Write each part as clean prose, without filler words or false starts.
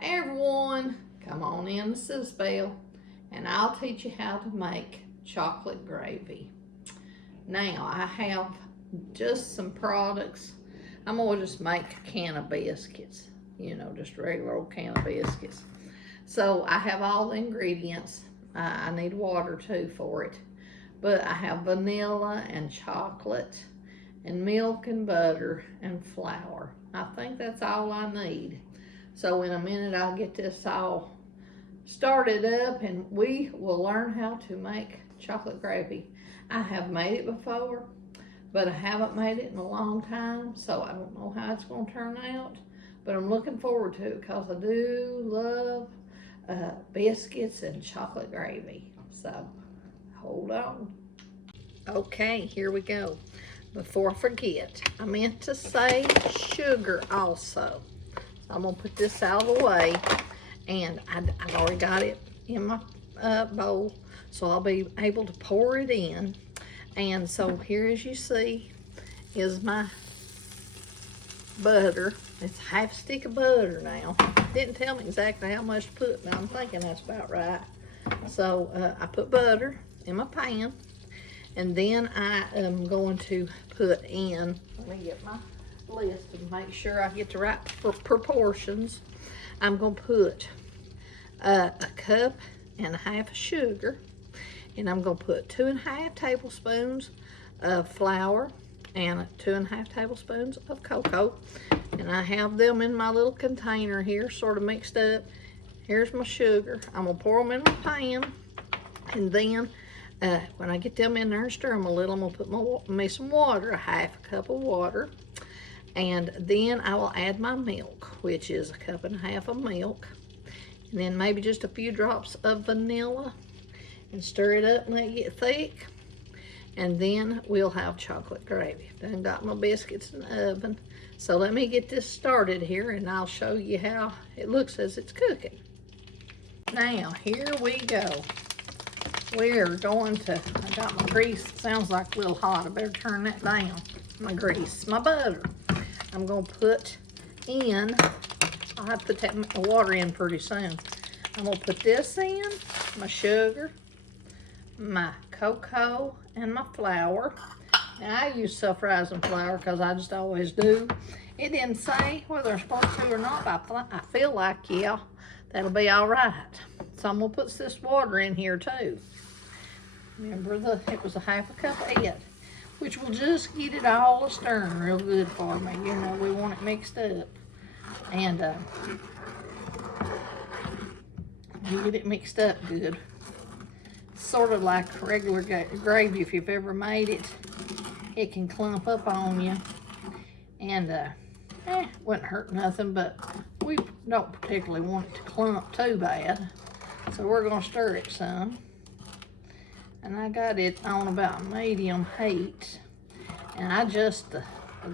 Hey everyone, come on in to Sis-Belle and I'll teach you how to make chocolate gravy. Now I have just some products. I'm gonna just make a can of biscuits, just a regular old can of biscuits. So I have all the ingredients. I need water too for it, but I have vanilla and chocolate and milk and butter and flour. I think that's all I need. So in a minute I'll get this all started up and we will learn how to make chocolate gravy. I have made it before, but I haven't made it in a long time, so I don't know how it's going to turn out. But I'm looking forward to it because I do love biscuits and chocolate gravy. So hold on. Okay, here we go. Before I forget, I meant to say sugar also. I'm gonna put this out of the way, and I've already got it in my bowl, so I'll be able to pour it in. And so here, as you see, is my butter. It's half a stick of butter now. Didn't tell me exactly how much to put, but I'm thinking that's about right. So I put butter in my pan, and then I am going to put in, let me get my list and make sure I get the right proportions. I'm going to put a cup and a half of sugar, and I'm going to put 2.5 tablespoons of flour and 2.5 tablespoons of cocoa, and I have them in my little container here sort of mixed up. Here's my sugar. I'm going to pour them in my pan, and then when I get them in there and stir them a little, I'm going to put me some water, a half a cup of water. And then I will add my milk, which is a cup and a half of milk. And then maybe just a few drops of vanilla. And stir it up and let it get thick. And then we'll have chocolate gravy. Done got my biscuits in the oven. So let me get this started here and I'll show you how it looks as it's cooking. Now, here we go. We're going to, I got my grease. It sounds like a little hot. I better turn that down. My grease, my butter. I'm going to put in, I'll have to put that water in pretty soon. I'm going to put this in, my sugar, my cocoa, and my flour. Now, I use self-rising flour because I just always do. It didn't say whether I'm supposed to or not, but I feel like, yeah, that'll be all right. So I'm going to put this water in here too. Remember, it was a half a cup of it, which will just get it all stirring real good for me. We want it mixed up. And you get it mixed up good. Sort of like regular gravy, if you've ever made it. It can clump up on you. And wouldn't hurt nothing, but we don't particularly want it to clump too bad. So we're gonna stir it some. And I got it on about medium heat. And I adjust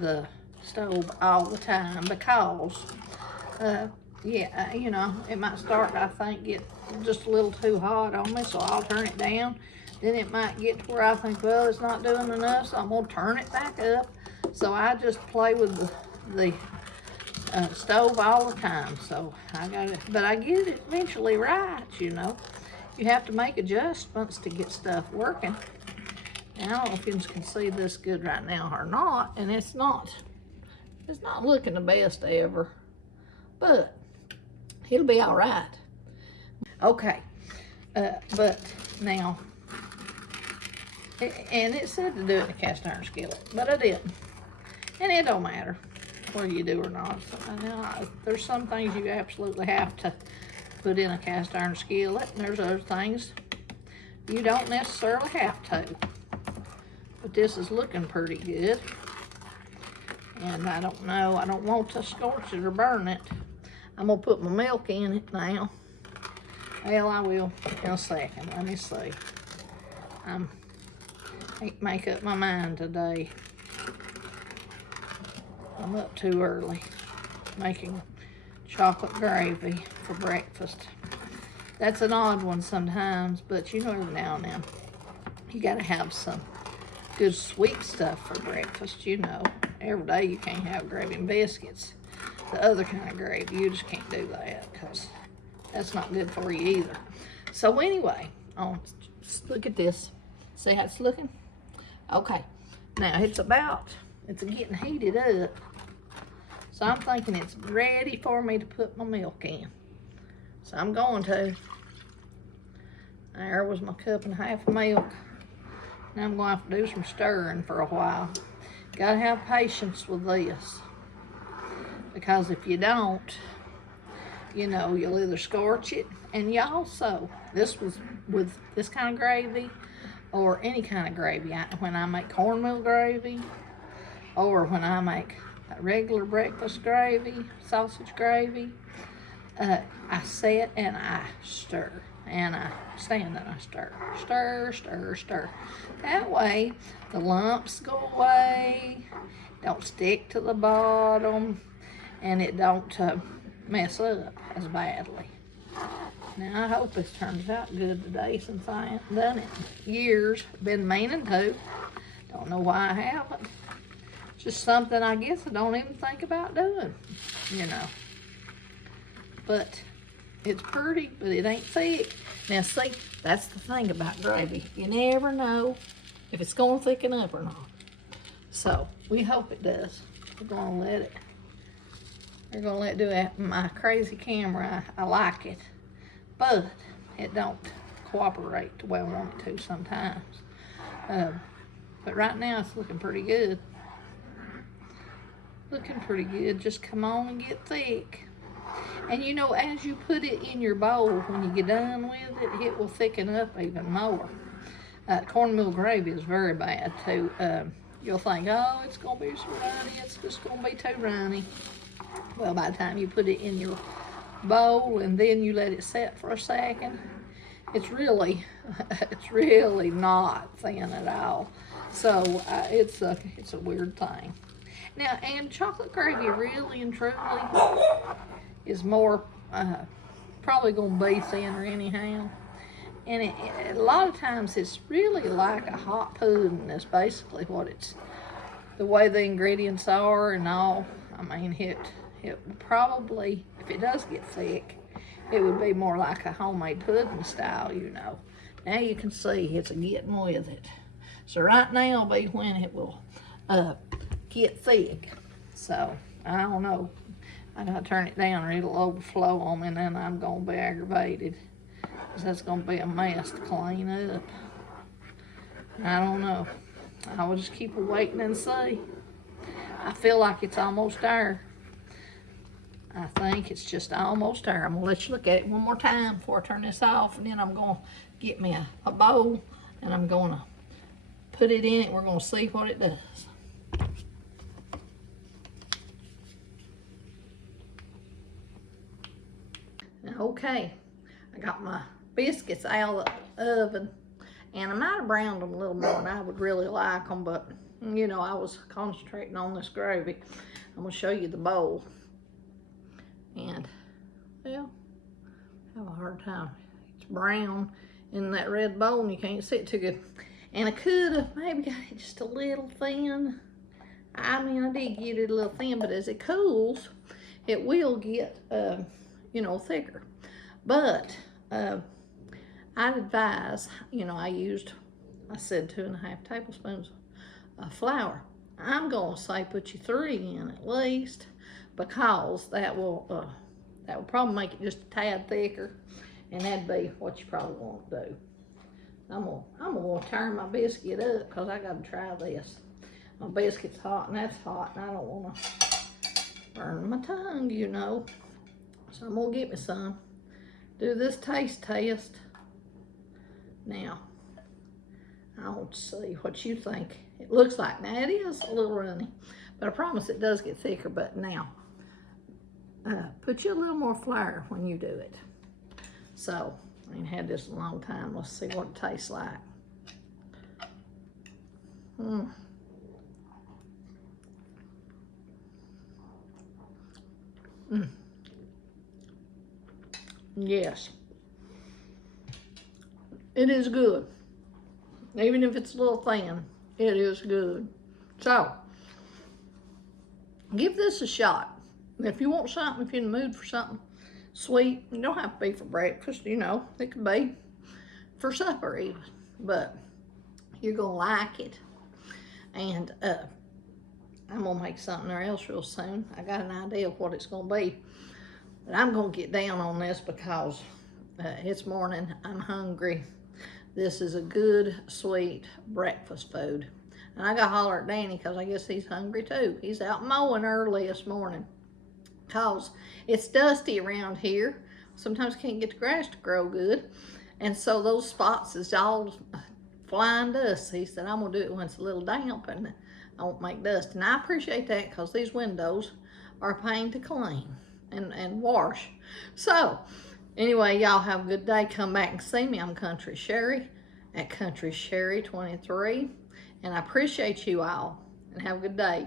the stove all the time because, it might start, I think, get just a little too hot on me, so I'll turn it down. Then it might get to where I think, well, it's not doing enough, so I'm gonna turn it back up. So I just play with the stove all the time. So I got it, but I get it eventually right, You have to make adjustments to get stuff working. And I don't know if you can see this good right now or not, and it's not looking the best ever, but it'll be all right. Okay, but now, and it said to do it in a cast iron skillet, but I didn't, and it don't matter whether you do or not. So, there's some things you absolutely have to put in a cast iron skillet, and there's other things you don't necessarily have to. But this is looking pretty good. And I don't know, I don't want to scorch it or burn it. I'm gonna put my milk in it now. Well, I will in a second. Let me see. I can't make up my mind today. I'm up too early making chocolate gravy for breakfast. That's an odd one sometimes, but every now and then you gotta have some good sweet stuff for breakfast. Every day you can't have gravy and biscuits. the other kind of gravy. You just can't do that because that's not good for you either. So anyway, oh, look at this. See how it's looking? Okay, now it's getting heated up. So I'm thinking it's ready for me to put my milk in. So I'm going to. There was my cup and a half of milk. Now I'm going to have to do some stirring for a while. Gotta have patience with this. Because if you don't, you know, you'll either scorch it. And you also, this was with this kind of gravy or any kind of gravy. When I make cornmeal gravy or when I make regular breakfast gravy, sausage gravy, I sit and I stir. And I stand and I stir. Stir, stir, stir. That way the lumps go away, don't stick to the bottom, and it don't mess up as badly. Now I hope this turns out good today since I ain't done it in years. Been meaning to. Don't know why I haven't. Just something I guess I don't even think about doing, you know. But it's pretty, but it ain't thick. Now see, that's the thing about gravy. You never know if it's gonna thicken up or not. So we hope it does. We're gonna let it do it. My crazy camera, I like it, but it don't cooperate the way I want it to sometimes. But right now it's looking pretty good. Looking pretty good. Just come on and get thick. And you know, as you put it in your bowl, when you get done with it, it will thicken up even more. Cornmeal gravy is very bad too. You'll think, oh, it's gonna be so runny, it's just gonna be too runny. Well, by the time you put it in your bowl and then you let it set for a second, it's really not thin at all. So it's a weird thing. Now, and chocolate gravy really and truly is more probably gonna be thinner anyhow. And a lot of times it's really like a hot pudding. That's basically what it's, the way the ingredients are and all. I mean, it probably, if it does get thick, it would be more like a homemade pudding style, you know. Now you can see it's getting with it. So right now will be when it will get thick. So I don't know. I gotta turn it down or it'll overflow on me and then I'm gonna be aggravated. Cause that's gonna be a mess to clean up. I don't know. I will just keep waiting and see. I feel like it's almost there. I think it's just almost there. I'm gonna let you look at it one more time before I turn this off, and then I'm gonna get me a bowl and I'm gonna put it in it. We're gonna see what it does. Okay, I got my biscuits out of the oven, and I might have browned them a little more than I would really like them, but you know, I was concentrating on this gravy. I'm gonna show you the bowl, and well, I have a hard time. It's brown in that red bowl and you can't see it too good. And I could have maybe got it just a little thin. I mean, I did get it a little thin, but as it cools, it will get you know, thicker. But I'd advise, you know, I said 2.5 tablespoons of flour. I'm gonna say put you 3 in at least, because that will probably make it just a tad thicker, and that'd be what you probably want to do. I'm gonna turn my biscuit up because I gotta try this. My biscuit's hot and that's hot, and I don't wanna burn my tongue, you know. So I'm gonna get me some. Do this taste test. Now, I want to see what you think it looks like. Now it is a little runny, but I promise it does get thicker. But now, put you a little more flour when you do it. So, I ain't had this a long time. Let's see what it tastes like. Yes, it is good. Even if it's a little thin, it is good. So, give this a shot. If you want something, if you're in the mood for something sweet, you don't have to be for breakfast, you know. It could be for supper even. But you're going to like it. And I'm going to make something else real soon. I got an idea of what it's going to be. But I'm going to get down on this because it's morning. I'm hungry. This is a good, sweet breakfast food. And I got to holler at Danny because I guess he's hungry too. He's out mowing early this morning because it's dusty around here. Sometimes can't get the grass to grow good. And so those spots is all flying dust. He said, I'm going to do it when it's a little damp and I won't make dust. And I appreciate that because these windows are a pain to clean and wash. So, anyway, y'all have a good day. Come back and see me. I'm Country Sherry at Country Sherry 23. And I appreciate you all. And have a good day.